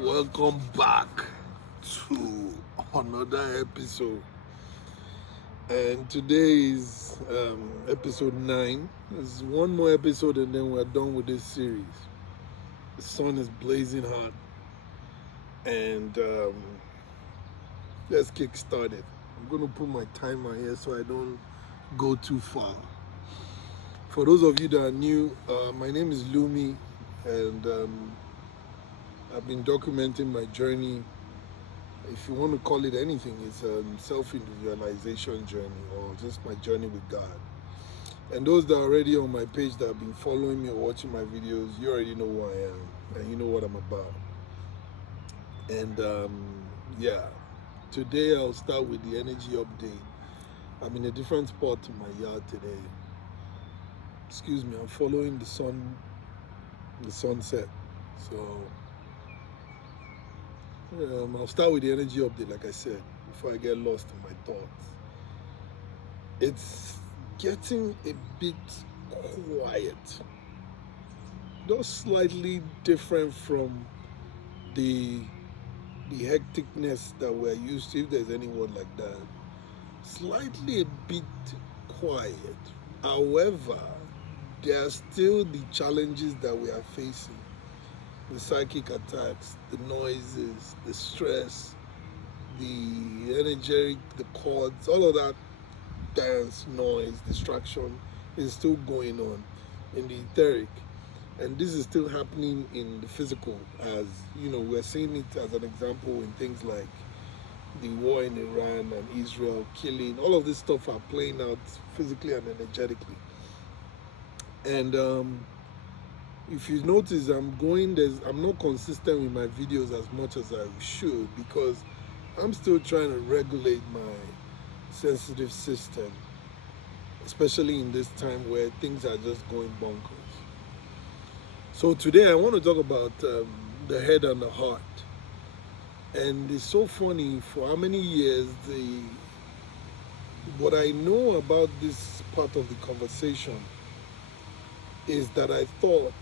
Welcome back to another episode, and today is episode 9. There's one more episode and then we're done with this series. The sun is blazing hot, and let's kick started. I'm going to put my timer here so I don't go too far. For those of you that are new, my name is Lumi, and I've been documenting my journey. If you want to call it anything, it's a self-individualization journey or just my journey with God. And those that are already on my page that have been following me or watching my videos, you already know who I am and you know what I'm about. And yeah, today I'll start with the energy update. I'm in a different spot in my yard today. Excuse me, I'm following the sunset. So I'll start with the energy update, like I said, before I get lost in my thoughts. It's getting a bit quiet, just slightly different from the hecticness that we're used to, if there's any word like that. Slightly a bit quiet. However, there are still the challenges that we are facing. The psychic attacks, the noises, the stress, the energetic, the chords, all of that dance, noise, distraction is still going on in the etheric. And this is still happening in the physical, as you know, we're seeing it as an example in things like the war in Iran and Israel, killing, all of this stuff are playing out physically and energetically. And if you notice, I'm not consistent with my videos as much as I should, because I'm still trying to regulate my sensitive system, especially in this time where things are just going bonkers. So today I want to talk about the head and the heart. And it's so funny, for how many years what I know about this part of the conversation is that I thought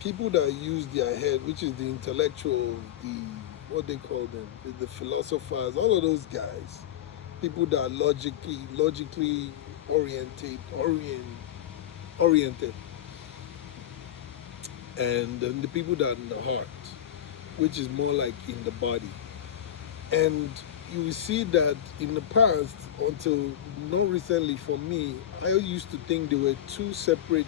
people that use their head, which is the intellectual, what they call them, the philosophers, all of those guys, people that are logically oriented, and the people that are in the heart, which is more like in the body. And you will see that in the past, until not recently for me, I used to think there were two separate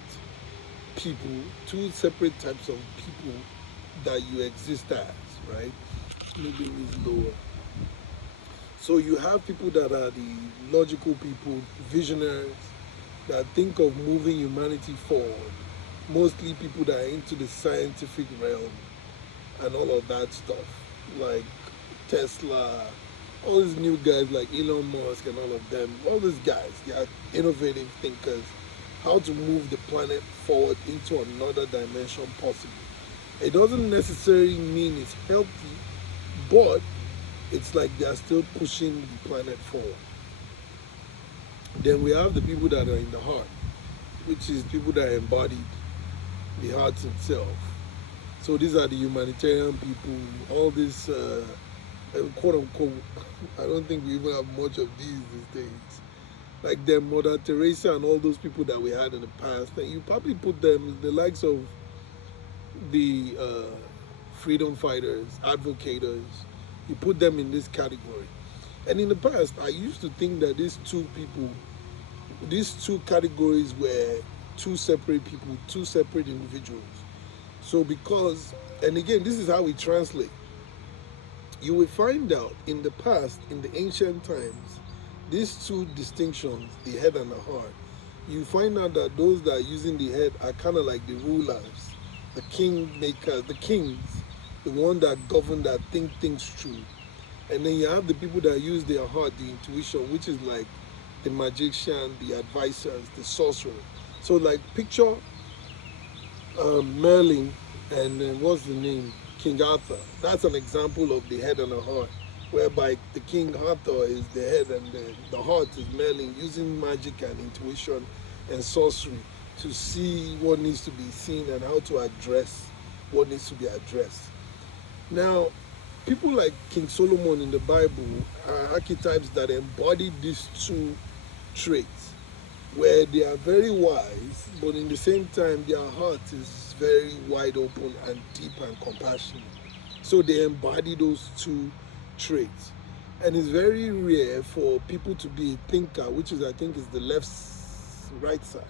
people, two separate types of people that you exist as, right? Maybe it's lower. So you have people that are the logical people, visionaries, that think of moving humanity forward. Mostly people that are into the scientific realm and all of that stuff, like Tesla, all these new guys like Elon Musk and all of them, all these guys, they are innovative thinkers, how to move the planet forward into another dimension possible. It doesn't necessarily mean it's healthy, but it's like they are still pushing the planet forward. Then we have the people that are in the heart, which is people that embodied the heart itself. So these are the humanitarian people, all this quote unquote, I don't think we even have much of these days. Like the Mother Teresa and all those people that we had in the past, and you probably put them, the likes of the freedom fighters, advocators, you put them in this category. And in the past, I used to think that these two categories were two separate people, two separate individuals. So because, and again, this is how we translate. You will find out in the past, in the ancient times, these two distinctions, the head and the heart, you find out that those that are using the head are kind of like the rulers, the kingmakers, the kings, the one that govern, that think things through. And then you have the people that use their heart, the intuition, which is like the magician, the advisors, the sorcerer. So like picture Merlin and what's the name? King Arthur. That's an example of the head and the heart, whereby the King Arthur is the head and the heart is Merlin, using magic and intuition and sorcery to see what needs to be seen and how to address what needs to be addressed. Now, people like King Solomon in the Bible are archetypes that embody these two traits, where they are very wise, but in the same time, their heart is very wide open and deep and compassionate. So they embody those two traits. And it's very rare for people to be a thinker, which is, I think, is the right side.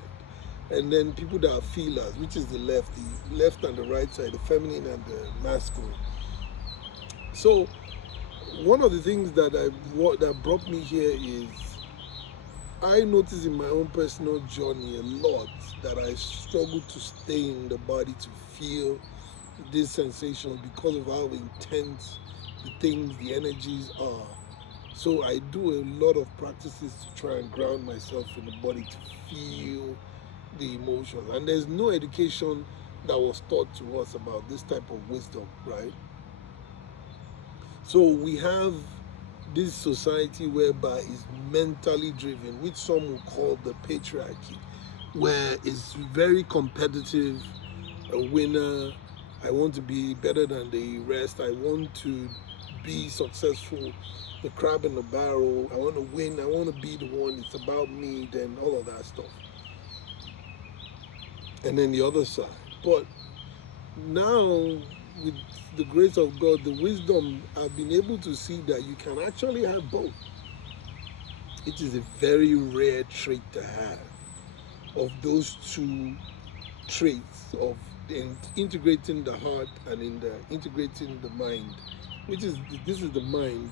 And then people that are feelers, which is the left and the right side, the feminine and the masculine. So one of the things that brought me here is I notice in my own personal journey a lot that I struggle to stay in the body to feel these sensations because of how intense the things, the energies are. So I do a lot of practices to try and ground myself in the body to feel the emotions. And there's no education that was taught to us about this type of wisdom, right? So we have this society whereby it's mentally driven, which some will call the patriarchy, where it's very competitive, a winner. I want to be better than the rest. I want to be successful, the crab in the barrel. I want to win. I want to be the one. It's about me, then all of that stuff. And then the other side. But now, with the grace of God, the wisdom, I've been able to see that you can actually have both. It is a very rare trait to have of those two traits of integrating the heart and integrating the mind, which is this is the mind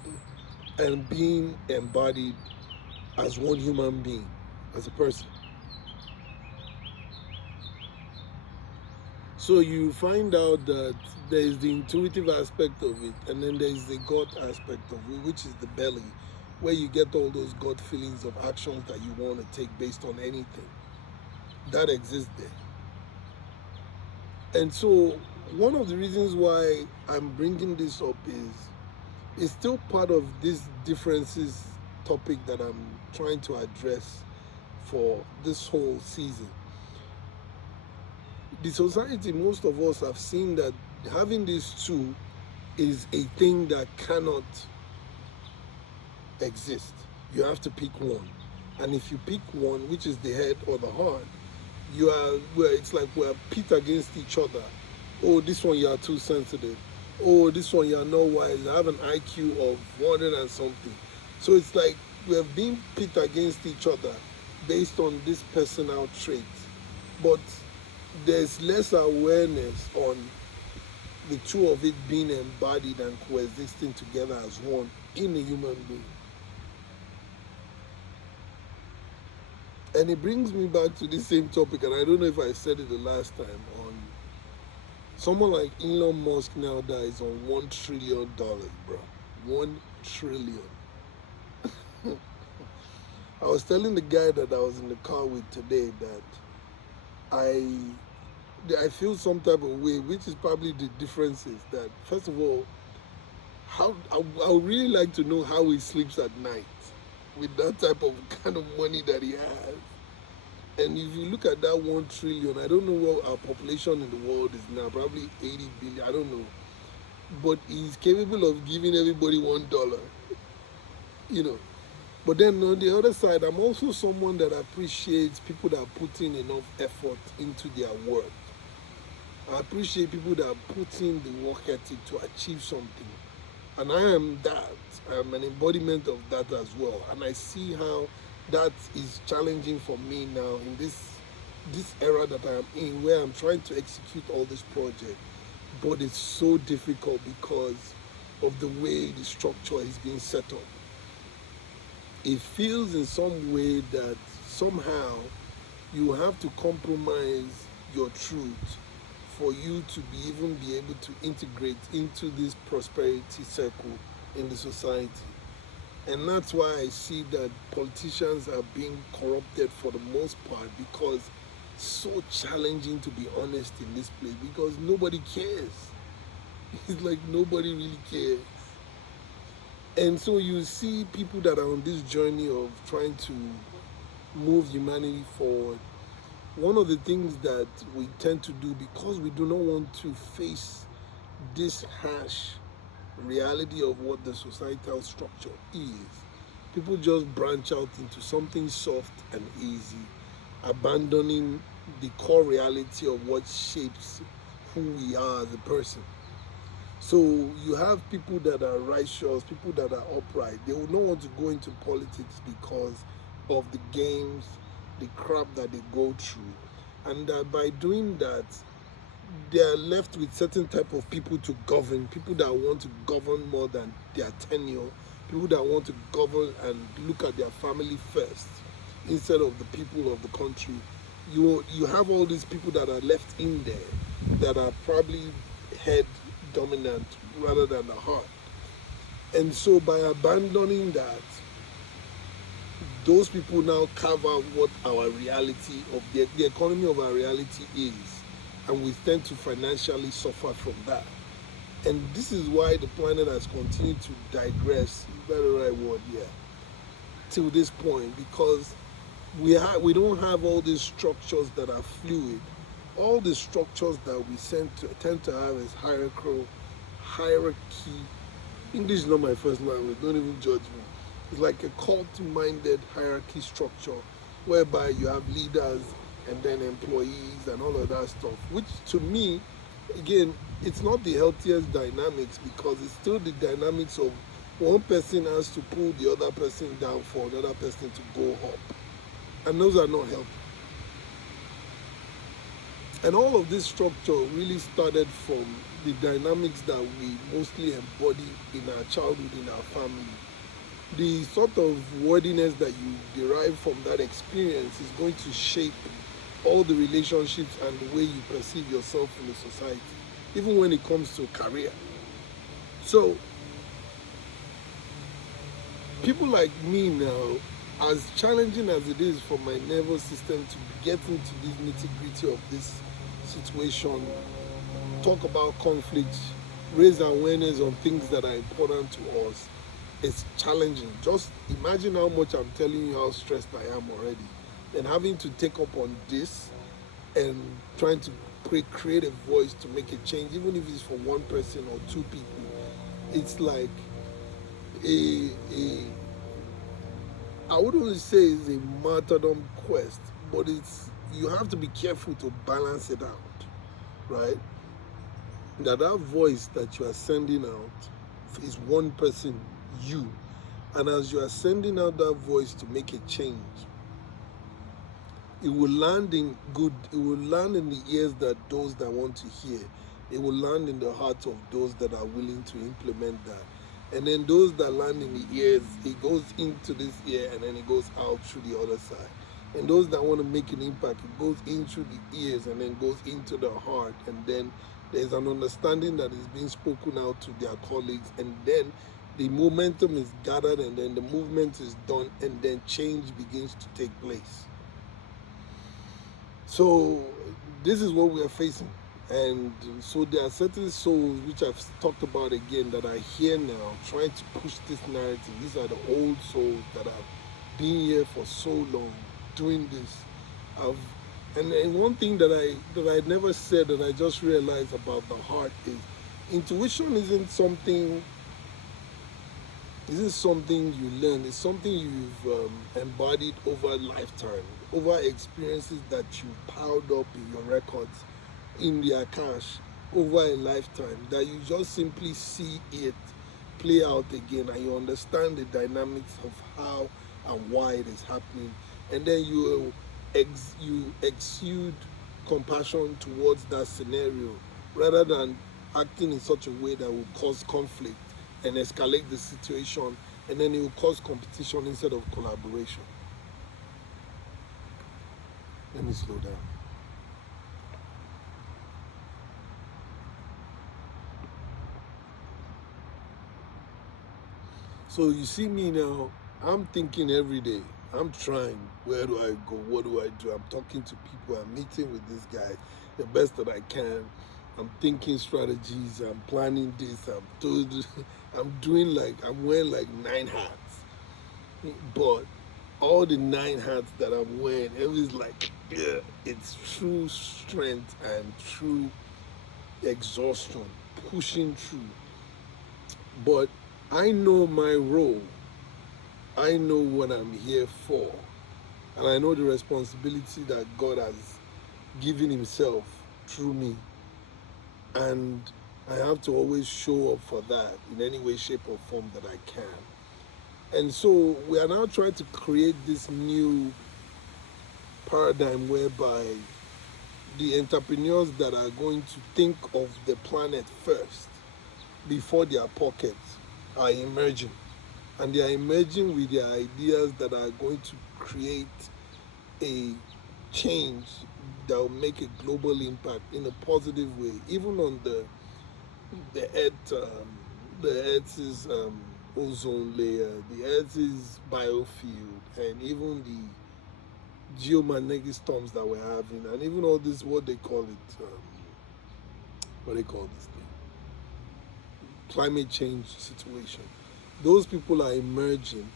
and being embodied as one human being, as a person. So you find out that there is the intuitive aspect of it, and then there is the God aspect of it, which is the belly, where you get all those God feelings of actions that you want to take based on anything that exists there. And so one of the reasons why I'm bringing this up is it's still part of this differences topic that I'm trying to address for this whole season. The society, most of us have seen that having these two is a thing that cannot exist. You have to pick one. And if you pick one, which is the head or the heart, it's like we're pit against each other. Oh, this one you are too sensitive. Oh, this one you are not wise. I have an IQ of 100 and something. So it's like we're being pit against each other based on this personal trait. But there's less awareness on the two of it being embodied and coexisting together as one in a human being. And it brings me back to the same topic, and I don't know if I said it the last time, on someone like Elon Musk now dies on $1 trillion, bro. 1 trillion. I was telling the guy that I was in the car with today that I feel some type of way, which is probably the difference is that, first of all, I would really like to know how he sleeps at night with that type of kind of money that he has. And if you look at that 1 trillion, I don't know what our population in the world is now, probably 80 billion, I don't know. But he's capable of giving everybody $1, you know. But then on the other side, I'm also someone that appreciates people that are putting enough effort into their work. I appreciate people that are putting the work ethic to achieve something. And I am that. I'm an embodiment of that as well. And I see how that is challenging for me now in this era that I'm in, where I'm trying to execute all this project. But it's so difficult because of the way the structure is being set up. It feels in some way that somehow you have to compromise your truth for you to even be able to integrate into this prosperity circle in the society. And that's why I see that politicians are being corrupted for the most part, because it's so challenging to be honest in this place, because nobody cares. It's like nobody really cares. And so you see people that are on this journey of trying to move humanity forward. One of the things that we tend to do, because we do not want to face this harsh reality of what the societal structure is, people just branch out into something soft and easy, abandoning the core reality of what shapes who we are as a person. So you have people that are righteous, people that are upright. They will not want to go into politics because of the games, the crap that they go through. And by doing that, they are left with certain type of people to govern, people that want to govern more than their tenure, people that want to govern and look at their family first instead of the people of the country. You have all these people that are left in there that are probably head dominant rather than the heart. And so by abandoning that, those people now carve out what our reality of the economy of our reality is, and we tend to financially suffer from that. And this is why the planet has continued to digress, is that the right word? Yeah, till this point, because we don't have all these structures that are fluid. All the structures that we tend to have is hierarchy. English is not my first language, don't even judge me. It's like a cult-minded hierarchy structure whereby you have leaders and then employees and all of that stuff, which to me, again, it's not the healthiest dynamics, because it's still the dynamics of one person has to pull the other person down for another person to go up. And those are not healthy. And all of this structure really started from the dynamics that we mostly embody in our childhood, in our family. The sort of worthiness that you derive from that experience is going to shape all the relationships and the way you perceive yourself in the society, even when it comes to career. So, people like me now, as challenging as it is for my nervous system to get into this nitty-gritty of this situation, talk about conflicts, raise awareness on things that are important to us, it's challenging. Just imagine how much I'm telling you how stressed I am already. And having to take up on this and trying to create a voice to make a change, even if it's for one person or two people, it's like a I wouldn't say it's a martyrdom quest, but you have to be careful to balance it out, right? That voice that you are sending out is one person, you. And as you are sending out that voice to make a change, it will land in the ears that those that want to hear. It will land in the hearts of those that are willing to implement that. And then those that land in the ears, it goes into this ear and then it goes out through the other side. And those that want to make an impact, it goes in through the ears and then goes into the heart. And then there's an understanding that is being spoken out to their colleagues. And then the momentum is gathered and then the movement is done and then change begins to take place. So this is what we are facing. And so there are certain souls which I've talked about again that are here now trying to push this narrative. These are the old souls that have been here for so long doing this. And one thing that I never said that I just realized about the heart is intuition isn't something you learn. It's something you've embodied over a lifetime, over experiences that you piled up in your records, in the Akash, over a lifetime, that you just simply see it play out again and you understand the dynamics of how and why it is happening. And then you exude compassion towards that scenario rather than acting in such a way that will cause conflict and escalate the situation, and then it will cause competition instead of collaboration. Let me slow down. So you see me now, I'm thinking every day. I'm trying. Where do I go? What do I do? I'm talking to people. I'm meeting with this guy the best that I can. I'm thinking strategies. I'm planning this. I'm wearing like 9 hats. But all the 9 hats that I'm wearing, everything's like, yeah, it's true strength and true exhaustion pushing through. But I know my role. I know what I'm here for. And I know the responsibility that God has given Himself through me. And I have to always show up for that in any way, shape, or form that I can. And so we are now trying to create this new paradigm whereby the entrepreneurs that are going to think of the planet first before their pockets are emerging. And they are emerging with their ideas that are going to create a change that will make a global impact in a positive way, even on the earth, the Earth's ozone layer, the Earth's biofield, and even the geomagnetic storms that we're having, and even all this, what they call it, what they call this thing, climate change situation. Those people are emerging,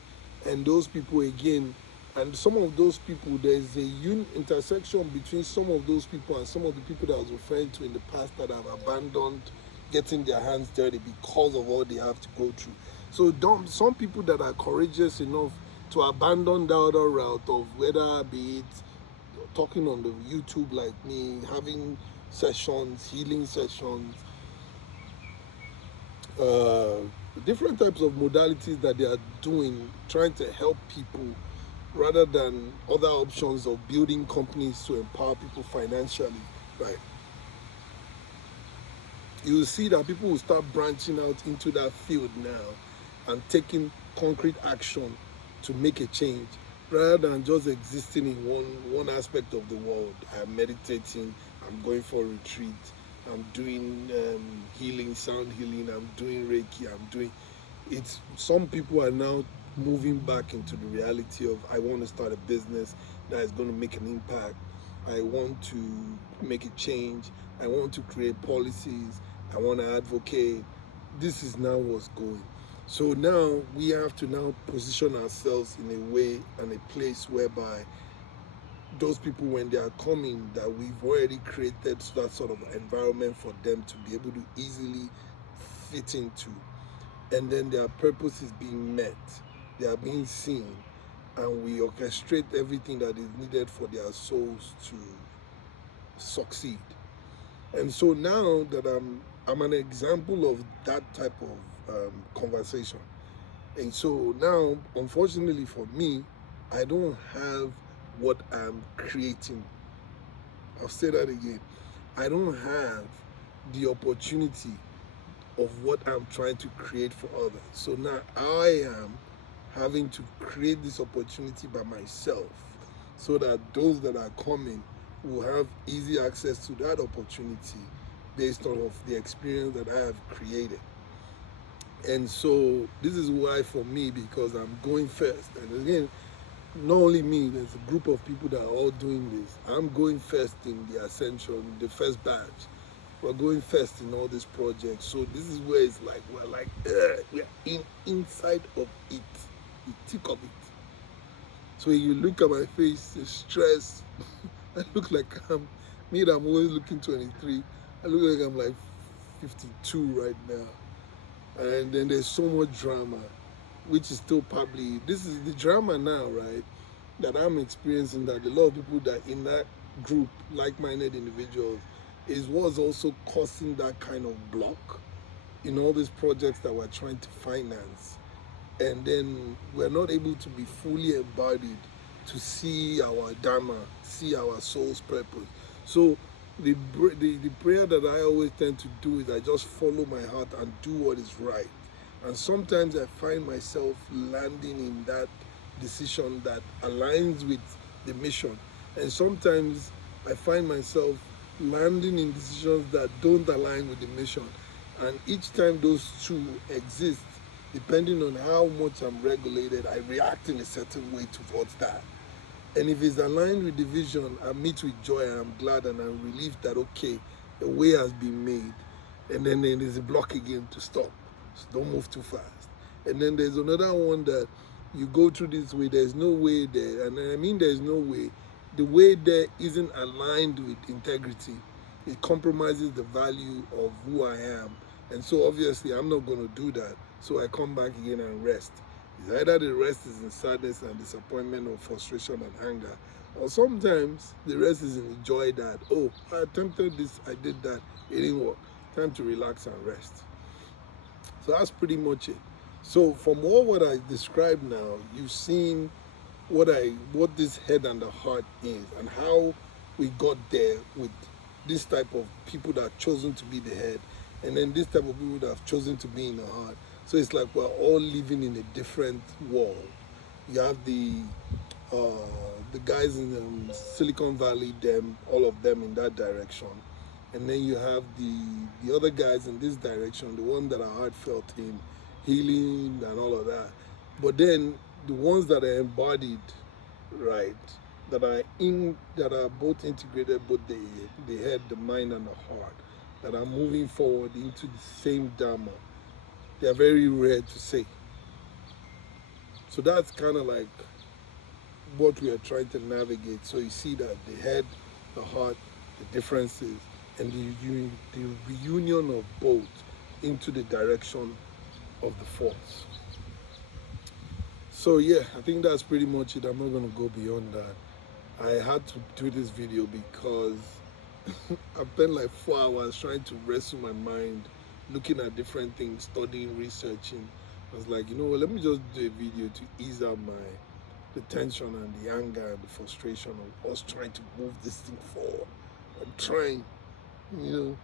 and those people again, and some of those people, there's a intersection between some of those people and some of the people that I was referring to in the past that have abandoned getting their hands dirty because of all they have to go through. So some people that are courageous enough to abandon the other route of whether be it talking on the YouTube like me, having sessions, healing sessions, different types of modalities that they are doing, trying to help people rather than other options of building companies to empower people financially, right? You will see that people will start branching out into that field now and taking concrete action to make a change rather than just existing in one aspect of the world. I'm meditating, I'm going for a retreat, I'm doing healing, sound healing, I'm doing Reiki, I'm doing it's some people are now moving back into the reality of I want to start a business that is going to make an impact. I want to make a change. I want to create policies. I want to advocate. This is now what's going. So now we have to now position ourselves in a way and a place whereby those people, when they are coming, that we've already created that sort of environment for them to be able to easily fit into, and then their purpose is being met, they are being seen, and we orchestrate everything that is needed for their souls to succeed. And so now that I'm an example of that type of conversation. And so now, unfortunately for me, I don't have what I'm creating. I'll say that again. I don't have the opportunity of what I'm trying to create for others. So now I am having to create this opportunity by myself so that those that are coming will have easy access to that opportunity based on of the experience that I have created. And so this is why for me, because I'm going first. And again, not only me, there's a group of people that are all doing this. I'm going first in the ascension, the first batch. We're going first in all these projects. So this is where it's like we're inside of it, the thick of it. So you look at my face, the stress. I look like I'm always looking 23. I look like I'm like 52 right now. And then there's so much drama, which is still probably, this is the drama now, right? That I'm experiencing, that a lot of people that in that group, like-minded individuals, is what's also causing that kind of block in all these projects that we're trying to finance. And then we're not able to be fully embodied to see our dharma, see our soul's purpose. So the prayer that I always tend to do is I just follow my heart and do what is right. And sometimes I find myself landing in that decision that aligns with the mission. And sometimes I find myself landing in decisions that don't align with the mission. And each time those two exist, depending on how much I'm regulated, I react in a certain way towards that. And if it's aligned with the vision, I meet with joy and I'm glad and I'm relieved that, okay, a way has been made. And then there's a block again to stop. So don't move too fast. And then there's another one that you go through this way, there's no way there. And I mean there's no way. The way there isn't aligned with integrity. It compromises the value of who I am. And so obviously I'm not going to do that. So I come back again and rest. It's either the rest is in sadness and disappointment or frustration and anger, or sometimes the rest is in joy that, oh, I attempted this, I did that, it didn't work. Time to relax and rest. So that's pretty much it. So from all what I described now, you've seen what this head and the heart is and how we got there with this type of people that have chosen to be the head, and then this type of people that have chosen to be in the heart. So it's like we're all living in a different world. You have uh, the guys in Silicon Valley, them, all of them in that direction, and then you have the other guys in this direction, the one that are heartfelt in healing and all of that. But then the ones that are embodied, right, that are both integrated, both the head, the mind, and the heart, that are moving forward into the same Dharma. They are very rare to say. So that's kind of like what we are trying to navigate. So you see that the head, the heart, the differences, and the reunion of both into the direction of the force. So yeah, I think that's pretty much it. I'm not going to go beyond that. I had to do this video because I spent like 4 hours trying to wrestle my mind, looking at different things, studying, researching. I was like, you know what, let me just do a video to ease out the tension and the anger and the frustration of us trying to move this thing forward. I'm trying, you know.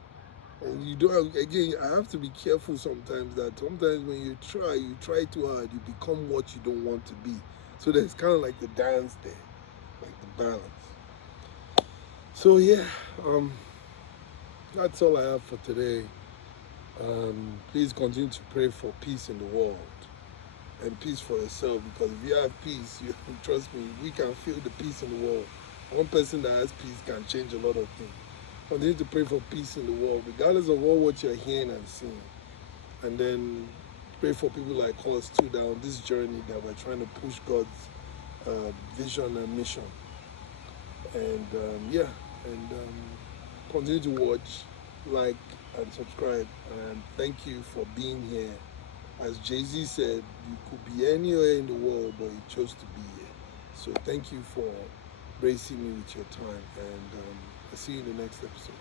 And you don't have, again, I have to be careful sometimes that sometimes when you try too hard, you become what you don't want to be. So there's kind of like the dance there, like the balance. So yeah, that's all I have for today. Please continue to pray for peace in the world and peace for yourself, because if you have peace, you trust me, we can feel the peace in the world. One person that has peace can change a lot of things. Continue to pray for peace in the world, regardless of what you're hearing and seeing. And then pray for people like us too, that on this journey that we're trying to push God's vision and mission. And yeah, and continue to watch, like, and subscribe. And thank you for being here. As Jay-Z said, you could be anywhere in the world, but you chose to be here. So thank you for gracing me with your time. And I'll see you in the next episode.